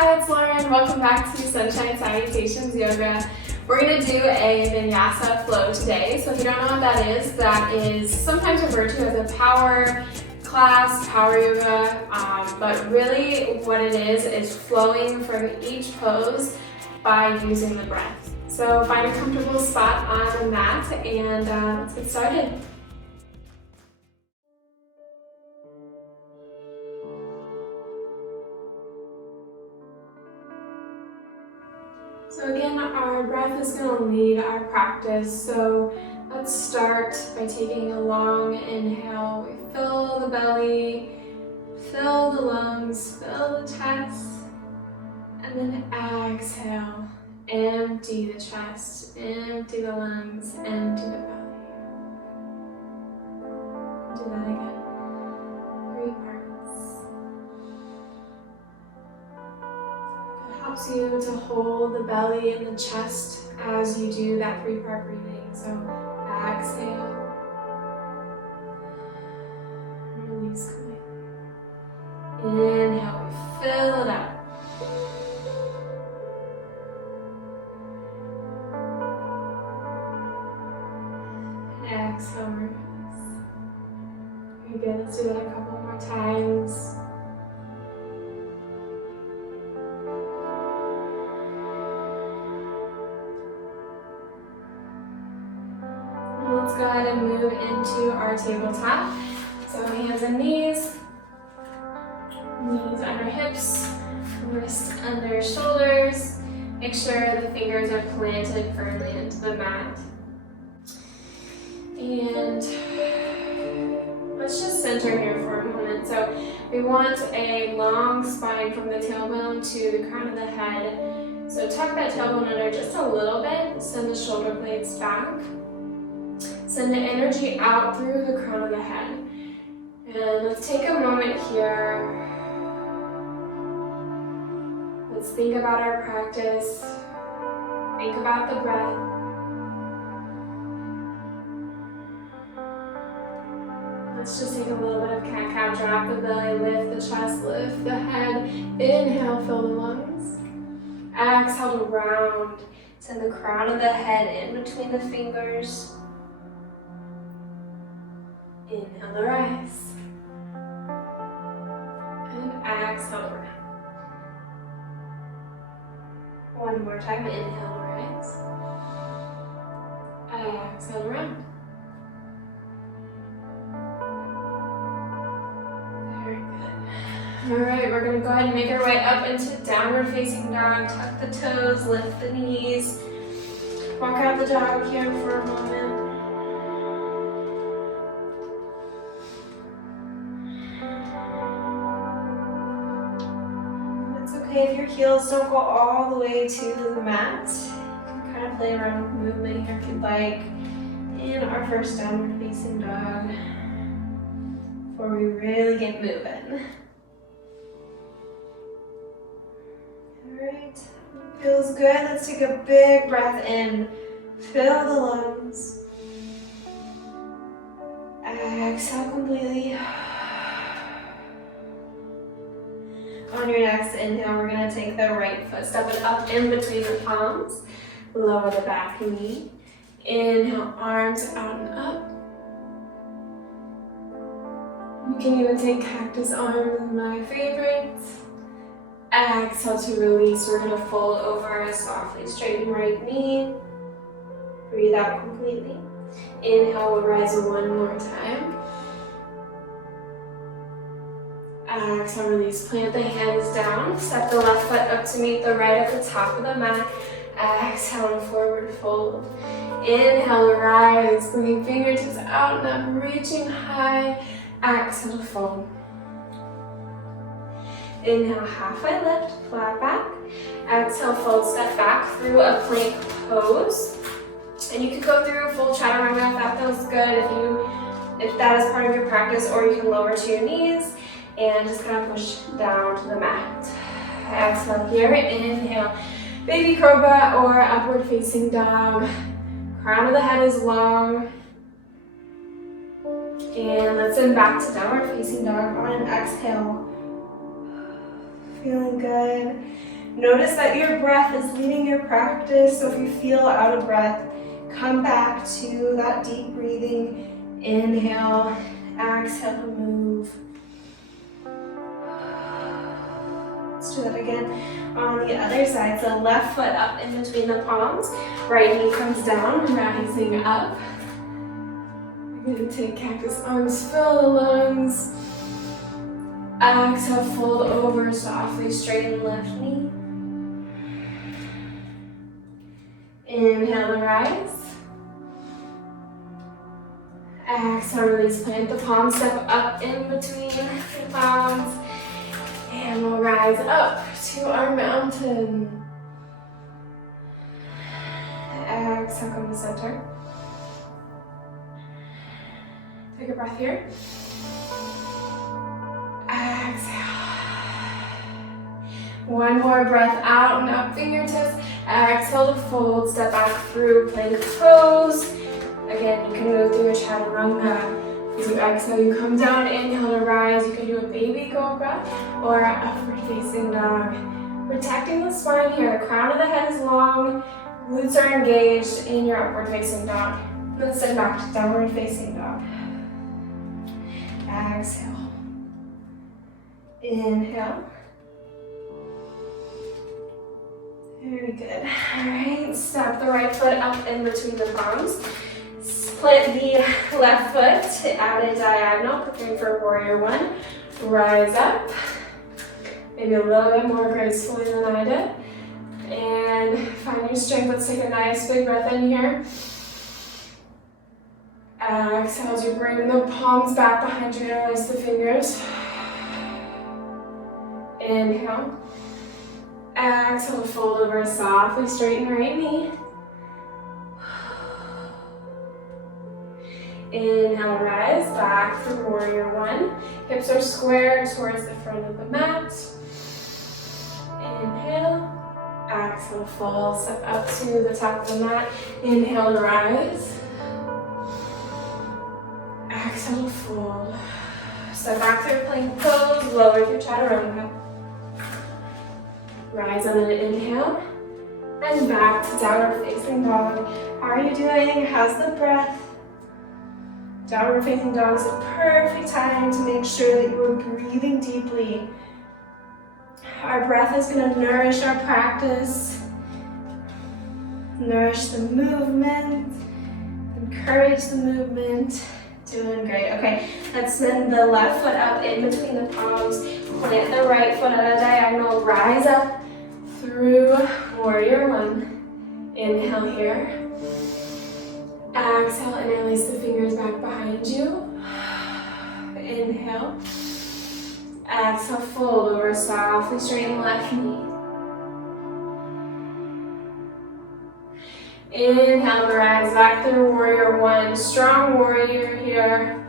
Hi, it's Lauren. Welcome back to Sunshine Salutations Yoga. We're going to do a Vinyasa flow today. So if you don't know what that is sometimes referred to as a power class, power yoga, but really what it is flowing from each pose by using the breath. So find a comfortable spot on the mat and let's get started. So again, our breath is going to lead our practice. So let's start by taking a long inhale. We fill the belly, fill the lungs, fill the chest, and then exhale. Empty the chest, empty the lungs, empty the belly. Do that again. 3 parts. It helps you to hold the belly and the chest as you do that 3-part breathing. So exhale, release completely. Inhale, we fill it up. Exhale, release. Very good, let's do that a couple more times. Let's go ahead and move into our tabletop. So hands and knees under hips, wrists under shoulders. Make sure the fingers are planted firmly into the mat. And let's just center here for a moment. So we want a long spine from the tailbone to the crown of the head. So tuck that tailbone under just a little bit. Send the shoulder blades back. Send the energy out through the crown of the head. And let's take a moment here. Let's think about our practice. Think about the breath. Let's just take a little bit of cat-cow. Drop the belly, lift the chest, lift the head. Inhale, fill the lungs. Exhale to round. Send the crown of the head in between the fingers. Inhale to rise. And exhale to round. One more time. Inhale to rise. Exhale to round. Very good. All right, we're going to go ahead and make our way up into downward facing dog. Tuck the toes, lift the knees. Walk out the dog here for a moment. Okay, if your heels don't go all the way to the mat, you can kind of play around with movement here if you'd like. In our first downward facing dog, before we really get moving. Alright, feels good. Let's take a big breath in. Fill the lungs. Exhale completely. On your next inhale, we're going to take the right foot, step it up in between the palms, lower the back knee. Inhale, arms out and up. You can even take cactus arms, my favorites. Exhale to release. We're going to fold over, softly straighten right knee. Breathe out completely. Inhale, we'll rise one more time. Exhale, release. Plant the hands down. Step the left foot up to meet the right at the top of the mat. Exhale to forward fold. Inhale to rise. Bringing fingertips out and up, reaching high. Exhale to fold. Inhale, halfway lift, flat back. Exhale, fold, step back through a plank pose. And you could go through a full chaturanga if that feels good, if that is part of your practice, or you can lower to your knees and just kind of push down to the mat. Exhale here, inhale, baby cobra or upward facing dog. Crown of the head is long. And let's send back to downward facing dog on an exhale. Feeling good. Notice that your breath is leading your practice, so if you feel out of breath, come back to that deep breathing. Inhale, exhale, move. Let's do that again on the other side. So left foot up in between the palms, right knee comes down, rising up. We're going to take cactus arms, fill the lungs. Exhale, fold over, softly straighten left knee. Inhale to rise. Exhale, release, plant the palms, step up in between the palms. And we'll rise up to our mountain. Exhale, come to center. Take a breath here. Exhale. One more breath out and up, fingertips. Exhale to fold, step back through plank pose. Again, you can move through your chaturanga. As you exhale, you come down, inhale to rise. You can do a baby cobra or upward facing dog. Protecting the spine here. The crown of the head is long, glutes are engaged in your upward facing dog. Let's send back to downward facing dog. Exhale. Inhale. Very good. All right, step the right foot up in between the palms. Plant the left foot at a diagonal, preparing for warrior one. Rise up, maybe a little bit more gracefully than I did. And find your strength. Let's take a nice big breath in here. Exhale as you bring the palms back behind you, interlace the fingers. Inhale. Exhale, fold over, softly straighten right knee. Inhale, rise back through warrior one. Hips are square towards the front of the mat. Inhale. Exhale, fold, step up to the top of the mat. Inhale to rise. Exhale, fold. Step back through plank pose, lower through chaturanga. Rise on an inhale. And back to downward facing dog. How are you doing? How's the breath? Downward facing dog is a perfect time to make sure that you are breathing deeply. Our breath is going to nourish our practice, nourish the movement, encourage the movement. Doing great. Okay, let's send the left foot up in between the palms, plant the right foot at a diagonal, rise up through warrior one. Inhale here. Exhale, and release the fingers back behind you. Inhale. Exhale, fold over, softly straighten left knee. Inhale to rise back through warrior one. Strong warrior here.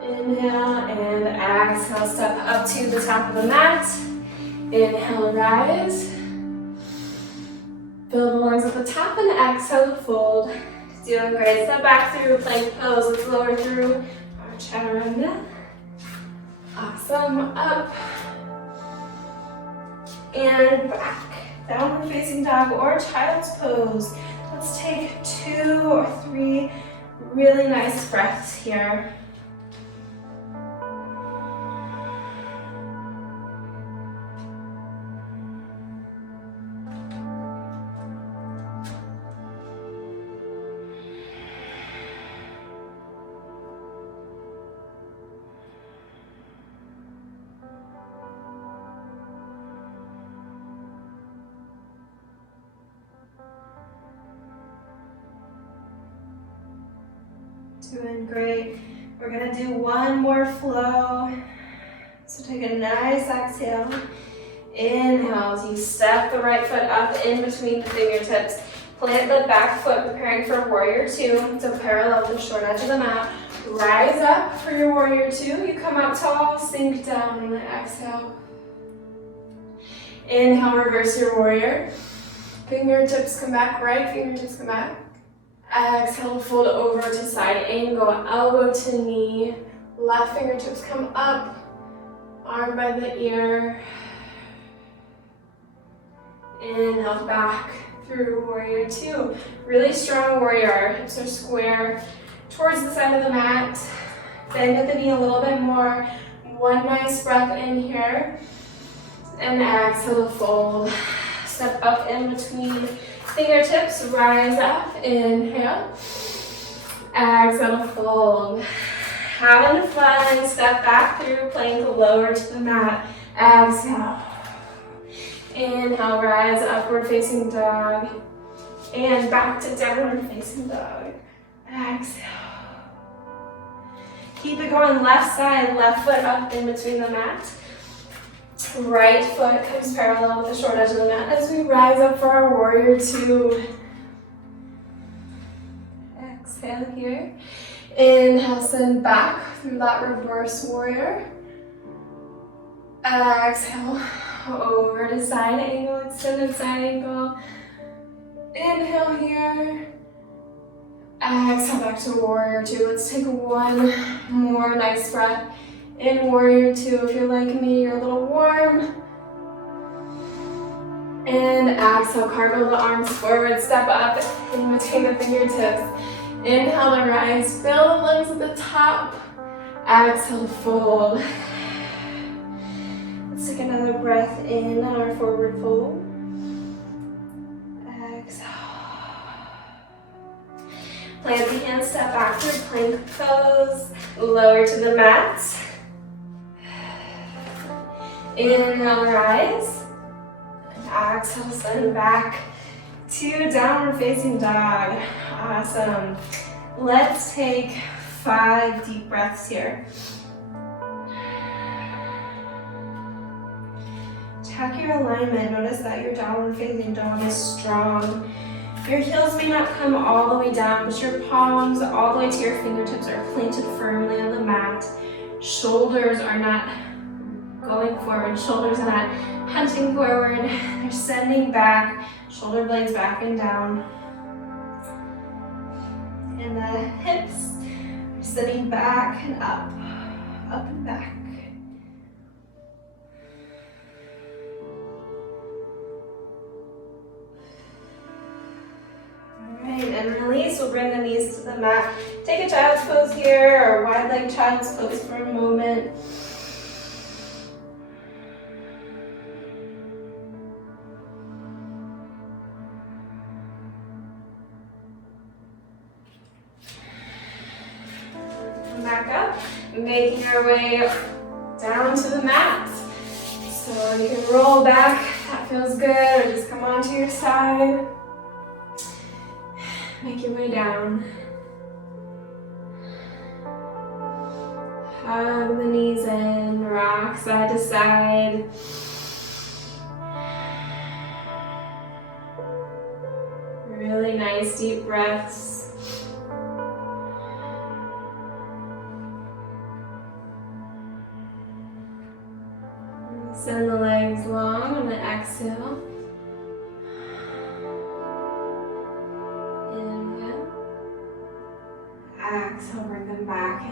Inhale and exhale, step up to the top of the mat. Inhale, rise. Fill the lungs at the top and exhale to fold. Doing great. Step back through plank pose. Let's lower through our chaturanga. Awesome. Up and back. Downward facing dog or child's pose. Let's take 2 or 3 really nice breaths here. Doing great. We're gonna do one more flow. So take a nice exhale. Inhale as you step the right foot up in between the fingertips. Plant the back foot, preparing for warrior two. So parallel the short edge of the mat. Rise up for your warrior two. You come out tall, sink down on the exhale. Inhale, reverse your warrior. Fingertips come back, right fingertips come back. Exhale, fold over to side angle, elbow to knee. Left fingertips come up arm by the ear. Inhale back through warrior two. Really strong warrior. Hips are square towards the side of the mat. Bend at the knee a little bit more. One nice breath in here. And exhale, fold. Step up in between fingertips. Rise up. Inhale. Exhale, fold. Having fun. Step back through plank, lower to the mat. Exhale. Inhale, rise, upward facing dog. And back to downward facing dog. Exhale. Keep it going, left side, left foot up in between the mat. Right foot comes parallel with the short edge of the mat as we rise up for our warrior two. Exhale here. Inhale, send back through that reverse warrior. Exhale, over to side angle, extended side angle. Inhale here. Exhale back to warrior two. Let's take one more nice breath in warrior two. If you're like me, you're a little warm. And exhale, cartwheel the arms forward, step up in between the fingertips. Inhale to rise, build the lungs at the top. Exhale, fold. Let's take another breath in on our forward fold. Exhale. Plant the hands, step back through plank pose. Lower to the mat. Inhale, rise. And exhale, send back to downward facing dog. Awesome. Let's take 5 deep breaths here. Check your alignment. Notice that your downward facing dog is strong. Your heels may not come all the way down, but your palms all the way to your fingertips are planted firmly on the mat. Shoulders are not going forward. Shoulders are not hunching forward. They're sending back. Shoulder blades back and down. And the hips are sitting back and up and back. Alright, and release. We'll bring the knees to the mat. Take a child's pose here, or wide leg child's pose for a moment. Back up, making our way down to the mat. So you can roll back, that feels good, or just come onto your side. Make your way down. Hug the knees in, rock side to side. Really nice deep breaths. Send the legs long on the exhale. Inhale. Exhale, bring them back in.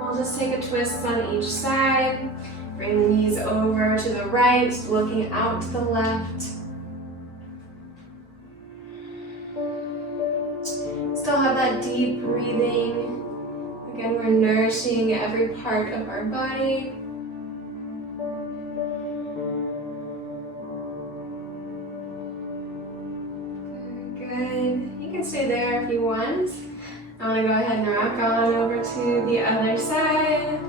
We'll just take a twist on each side. Bring the knees over to the right, looking out to the left. Still have that deep breathing. Again, we're nourishing every part of our body. Very good. You can stay there if you want. I want to go ahead and rock on over to the other side.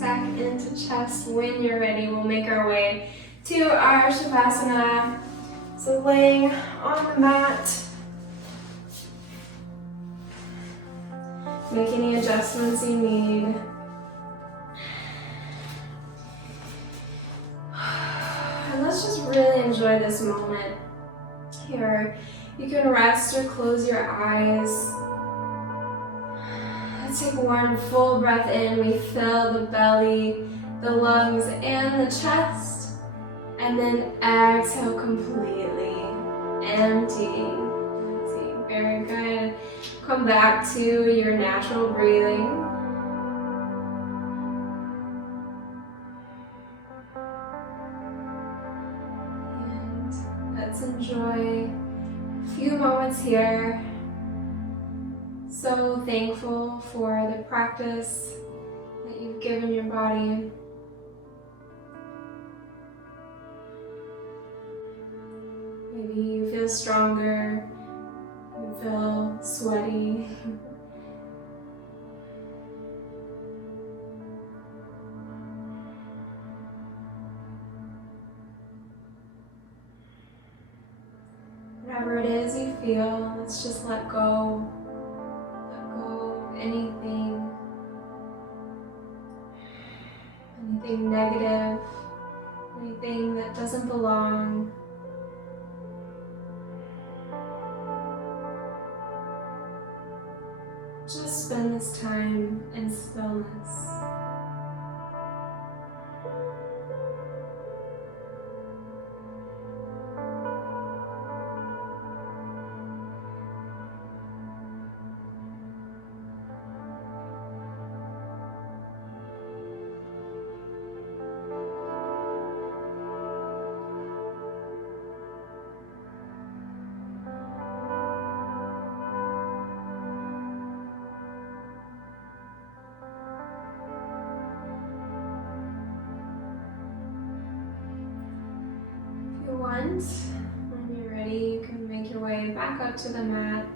Back into chest. When you're ready, we'll make our way to our Shavasana. So laying on the mat, make any adjustments you need. And let's just really enjoy this moment here. You can rest or close your eyes. Let's take one full breath in. We fill the belly, the lungs, and the chest. And then exhale completely. Empty. Very good. Come back to your natural breathing. And let's enjoy a few moments here. So thankful for the practice that you've given your body. Maybe you feel stronger, you feel sweaty. Whatever it is you feel, let's just let go. Let go of anything negative, anything that doesn't belong. Just spend this time in stillness. When you're ready, you can make your way back up to the mat.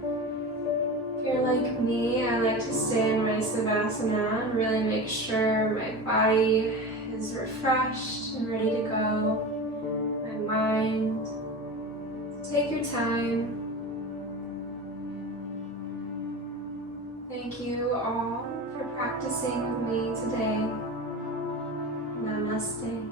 If you're like me, I like to stay in my Savasana and really make sure my body is refreshed and ready to go. My mind. Take your time. Thank you all for practicing with me today. Namaste.